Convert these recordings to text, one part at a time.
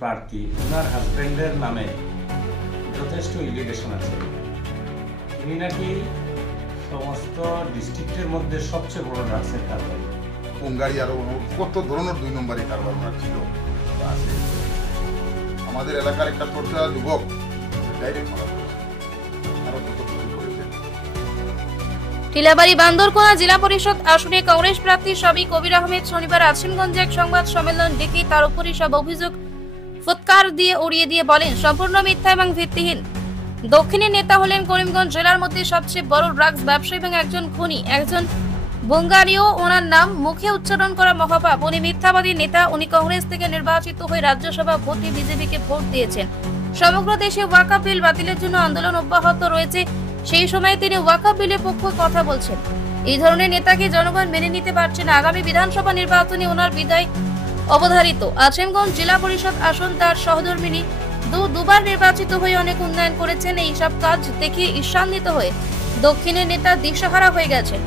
প্রার্থী ওনার হাজবেন্ডের নামে যথেষ্ট ইলিগেশন আছে। তিনি নাকি সমস্ত ডিস্ট্রিক্টের মধ্যে সবচেয়ে বড় ড্রাগসের কারবার। বঙ্গাড়ি আরো কত ধরনের 2 নম্বরই কারবার ওনার ছিল বা আছে। আমাদের এলাকার একটা চর্চা যুবক ডাইরেক্ট মারা পড়েছে, আরো কত কিছু করেছেন। টিলাবাড়ি বান্দরকোনা জেলা পরিষদ আসনে কংগ্রেস প্রার্থী সাবি কবির আহমেদ শনিবার আসিমগঞ্জে এক সংবাদ সম্মেলন ডেকে তার উপরই সব অভিযোগ ফুৎকার দিয়ে উড়িয়ে দিয়ে বলেন সম্পূর্ণ মিথ্যা এবং ভিত্তিহীন। দক্ষিণের নেতা হলেন করিমগঞ্জ জেলার মধ্যে সবচেয়ে বড় ড্রাগস ব্যবসায়ী এবং একজন খুনি, একজন বঙ্গালীয়। ওনার নাম মুখে উচ্চারণ করা মহাপাপ। উনি মিথ্যাবাদী নেতা। উনি কংগ্রেস থেকে নির্বাচিত হয়ে রাজ্যসভা ভোটে বিজেপিকে ভোট দিয়েছেন। সমগ্র দেশে ওয়াকফ বিল বাতিলের জন্য আন্দোলন অব্যাহত রয়েছে। সেই সময় তিনি ওয়াকফ বিলের পক্ষে কথা বলছেন। এই ধরনের নেতাকে জনগণ মেনে নিতে পারছে না। আগামী বিধানসভা নির্বাচনে ওনার বিদায় অবধারিত। আসিমগঞ্জ জেলা পরিষদ আসন তার সহধর্মিনী দুবার নির্বাচিত হয়ে অনেক উন্নয়ন করেছেন। এই সব কাজ দেখে ঈর্ষান্বিত হয়ে দক্ষিণের নেতা দিশাহারা হয়ে গেছেন।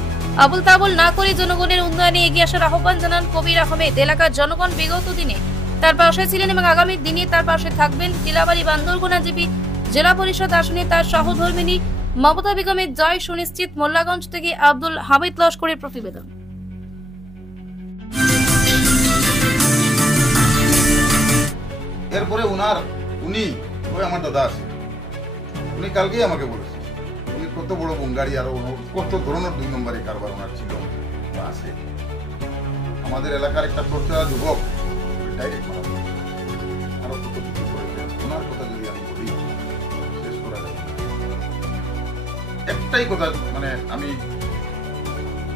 আবুল তাবুল না করে জনগণের উন্নয়নে এগিয়ে আসার আহ্বান জানান কবির আহমেদ। এলাকার জনগণ বিগত দিনে তার পাশে ছিলেন এবং আগামী দিনে তার পাশে থাকবেন। টিলাবাড়ি বান্দরকোনা জিপি জেলা পরিষদ আসনে তার সহধর্মিনী মমতা বেগমের জয় সুনিশ্চিত। মোল্লাগঞ্জ থেকে আব্দুল হামিদ লস্করের প্রতিবেদন। এরপরে উনি ওই আমার দাদা আছে, উনি কালকেই আমাকে বলেছে উনি কত বড় বঙ্গাড়ি আরো কত ধরনের 2 নম্বরই কারবার ওনার ছিল বা আছে। আমাদের এলাকার একটা চর্চা যুবক ডাইরেক্ট মারা পড়েছে, আরো কত কিছু করেছেন। ওনার কথা যদি আমি বলি শেষ করা যাবে না। একটাই কথা, মানে আমি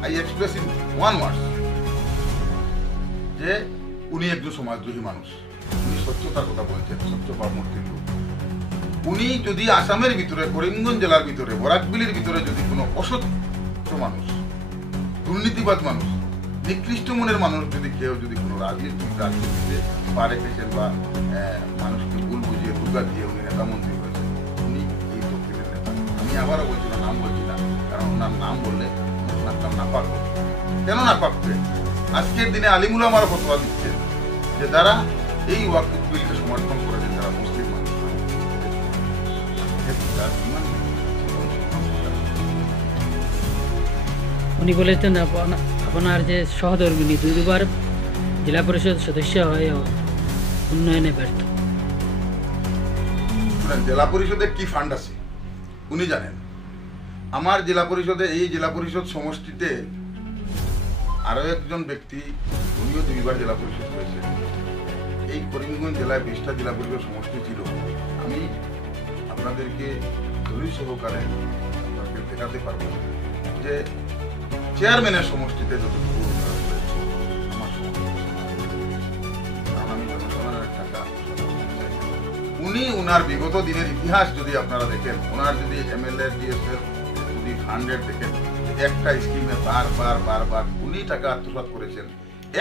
I express in one word যে উনি একজন সমাজদ্রোহী মানুষ। উনি স্বচ্ছতার কথা বলছেন, স্বচ্ছ ভাবমূর্তির লোক। উনি যদি আসামের ভিতরে, করিমগঞ্জ জেলার ভিতরে, বরাকবিলির ভিতরে যদি কোনো অসৎ মানুষ, দুর্নীতিবাদ মানুষ, নিকৃষ্ট মনের মানুষ যদি কেউ যদি কোনো রাজনীতিতে পা রেখেছেন বা মানুষকে ভুল বুঝিয়ে দুর্গা দিয়ে উনি নেতামন্ত্রী হয়েছেন, উনি এই দক্ষিণের নেতা। আমি আবারও বলছি না, নাম বলছি না, কারণ ওনার নাম বললে ওনার নাম নাপাক হবে। কেন নাপাক হবে? আজকের দিনে আলিমুল আমার ফতোয়া দিচ্ছে যে যারা এই ওয়াকফ বিলকে সমর্থন করেছেন তারা মুসলিম মানুষ। উনি বলেছেন আপনার যে সহধর্মিনী দুবার জেলা পরিষদ সদস্য হয়ে উন্নয়নে ব্যর্থ। জেলা পরিষদের কি ফান্ড আছে উনি জানেন। আমার জেলা পরিষদে, এই জেলা পরিষদ সমষ্টিতে আরো একজন ব্যক্তি, উনিও 2বার জেলা পরিষদ হয়েছে। এই করিমগঞ্জ জেলায় 20টা জেলা পরিষদ সমষ্টি ছিল। আমি আপনাদেরকে দলিল সহকারে আপনাকে দেখাতে পারবো যে চেয়ারম্যানের সমষ্টিতে যতটুকু আমার কারণ আমি জনসাধারণের টাকা। উনি ওনার বিগত দিনের ইতিহাস যদি আপনারা দেখেন, ওনার যদি MLA DSL যদি ফান্ডের দেখেন, একটা স্কিমে বারবার উনি টাকা আত্মসাৎ করেছেন।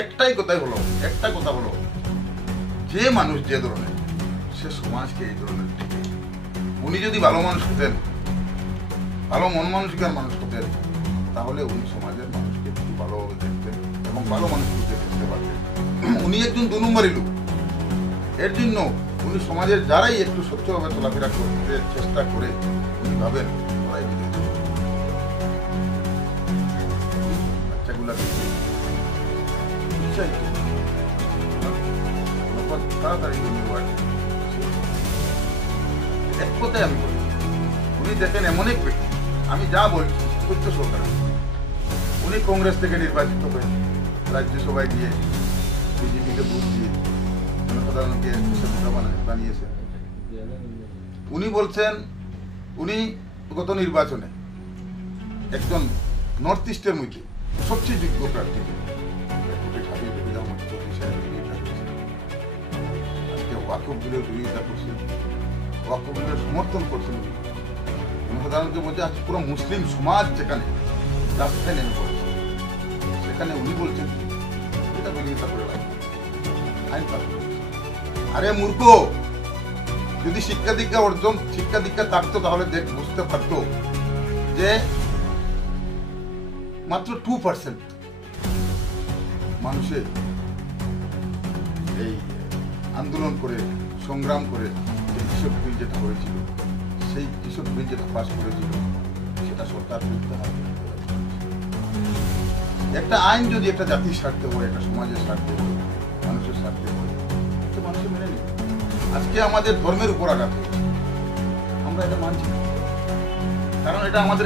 একটা কথা হলো যে মানুষ যে ধরনের, সে সমাজকে এই ধরনের টিকে। উনি যদি ভালো মানুষ হতেন, ভালো মন মানসিকার মানুষ হতেন, তাহলে উনি সমাজের মানুষকে একটু ভালোভাবে দেখতেন এবং ভালো মানুষকে দেখতে পারতেন। উনি একজন 2 নম্বরই লোক। এর জন্য উনি সমাজের যারাই একটু স্বচ্ছভাবে চলাফেরা করতে চেষ্টা করে, উনি ভাবেন ওরাই বিদেশি বাচ্চাগুলা তাড়াতাড়ি এক কথায় আমি বলি, উনি দেখেন এমন এক ব্যক্তি, আমি যা বলছি সত্য সরকার। উনি কংগ্রেস থেকে নির্বাচিত হয়ে রাজ্যসভায় গিয়ে বিজেপিকে ভোট দিয়ে জনসাধারণকে বানিয়েছেন। উনি বলছেন উনি গত নির্বাচনে একজন নর্থ ইস্টের মধ্যে সবচেয়ে যোগ্য প্রার্থী আজকে ওয়াকফ বিলের বিরোধিতা করছেন, ওয়াকফ বিলের সমর্থন করছেন। জনসাধারণকে বলছে আজ পুরো মুসলিম সমাজ যেখানে রাস্তায় নেমে পড়েছে, সেখানে উনি বলছেন এটা বিরোধিতা করে আইন পাস। আরে মূর্খ, যদি শিক্ষা দীক্ষা থাকতো তাহলে বুঝতে পারতো যে মাত্র 2% মানুষের এই আন্দোলন করে সংগ্রাম করে যে কৃষক বিল যেটা হয়েছিল, সেই কৃষক বিল যেটা পাস করেছিল সেটা সরকার করতে হবে। একটা আইন যদি একটা জাতির স্বার্থে হয়, একটা সমাজের স্বার্থে হয়, মানুষের স্বার্থে হয়, তো মানুষের মেনে নেবে। আজকে আমাদের ধর্মের উপর আঘাত হয়েছে, আমরা এটা মানছি না, কারণ এটা আমাদের